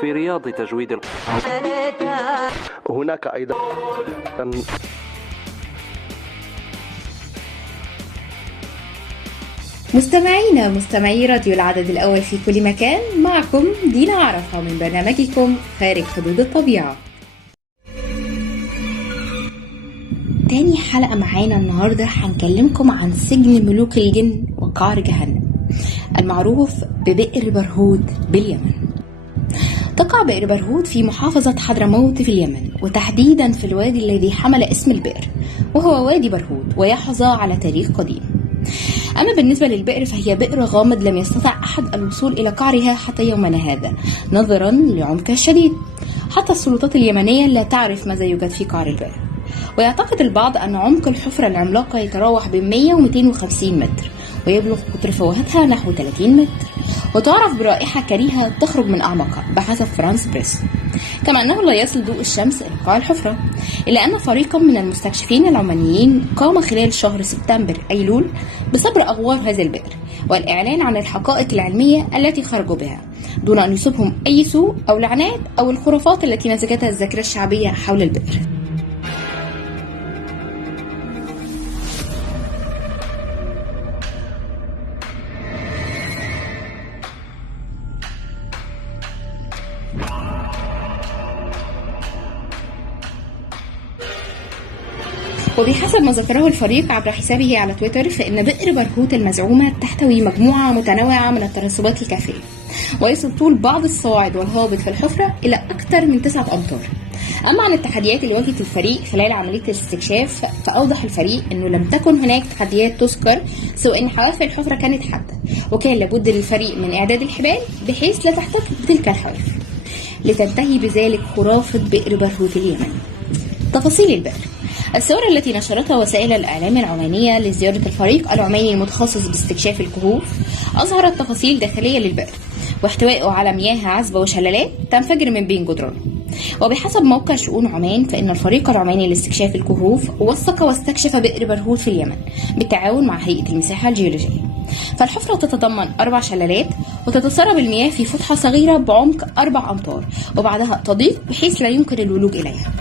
في رياض تجويد هناك أيضا مستمعي راديو العدد الأول في كل مكان، معكم دينا عرفة من برنامجكم خارج حدود الطبيعة. تاني حلقة معانا النهاردة هنكلمكم عن سجن ملوك الجن وقعر جهنم المعروف ببئر برهود باليمن. تقع بئر برهود في محافظة حضرموت في اليمن، وتحديدا في الوادي الذي حمل اسم البئر وهو وادي برهود، ويحظى على تاريخ قديم. أما بالنسبة للبئر فهي بئر غامض لم يستطع أحد الوصول إلى قعرها حتى يومنا هذا نظرا لعمقها الشديد. حتى السلطات اليمنية لا تعرف ماذا يوجد في قعر البئر، ويعتقد البعض أن عمق الحفرة العملاقة يتراوح بين 100 و 250 متر، ويبلغ قطر فوهتها نحو 30 متر، وتعرف برائحة كريهة تخرج من أعماقها بحسب فرانس بريس. كما أنه لا يصل ضوء الشمس إلى قاع الحفرة، إلا أن فريقا من المستكشفين العمانيين قام خلال شهر سبتمبر أيلول بصبر أغوار هذا البئر والإعلان عن الحقائق العلمية التي خرجوا بها، دون أن يصيبهم أي سوء أو لعنات أو الخرافات التي نسجتها الذاكرة الشعبية حول البئر. وبحسب ما ذكره الفريق عبر حسابه على تويتر، فإن بئر برهوت المزعومة تحتوي مجموعة متنوعة من الترسبات الكافية، ويصل طول بعض الصواعد والهابط في الحفرة إلى أكثر من 9 أمتار. أما عن التحديات اللي واجهت الفريق خلال عملية الاستكشاف، فأوضح الفريق أنه لم تكن هناك تحديات تذكر سوى أن حواف الحفرة كانت حادة، وكان لابد للفريق من إعداد الحبال بحيث لا تحتك بتلك الحواف، لتنتهي بذلك خرافة بئر برهوت اليمن. تفاصيل البئر: الصور التي نشرتها وسائل الإعلام العمانية لزيارة الفريق العماني المتخصص باستكشاف الكهوف أظهرت تفاصيل داخلية للبئر، واحتوائه على مياه عذبة وشلالات تنفجر من بين جدرانه. وبحسب موقع شؤون عمان، فإن الفريق العماني لاستكشاف الكهوف وثق واستكشف بئر برهود في اليمن بالتعاون مع هيئة المساحة الجيولوجية. فالحفرة تتضمن 4 شلالات، وتتسرب المياه في فتحة صغيرة بعمق 4 أمتار، وبعدها تضيق بحيث لا يمكن الولوج إليها.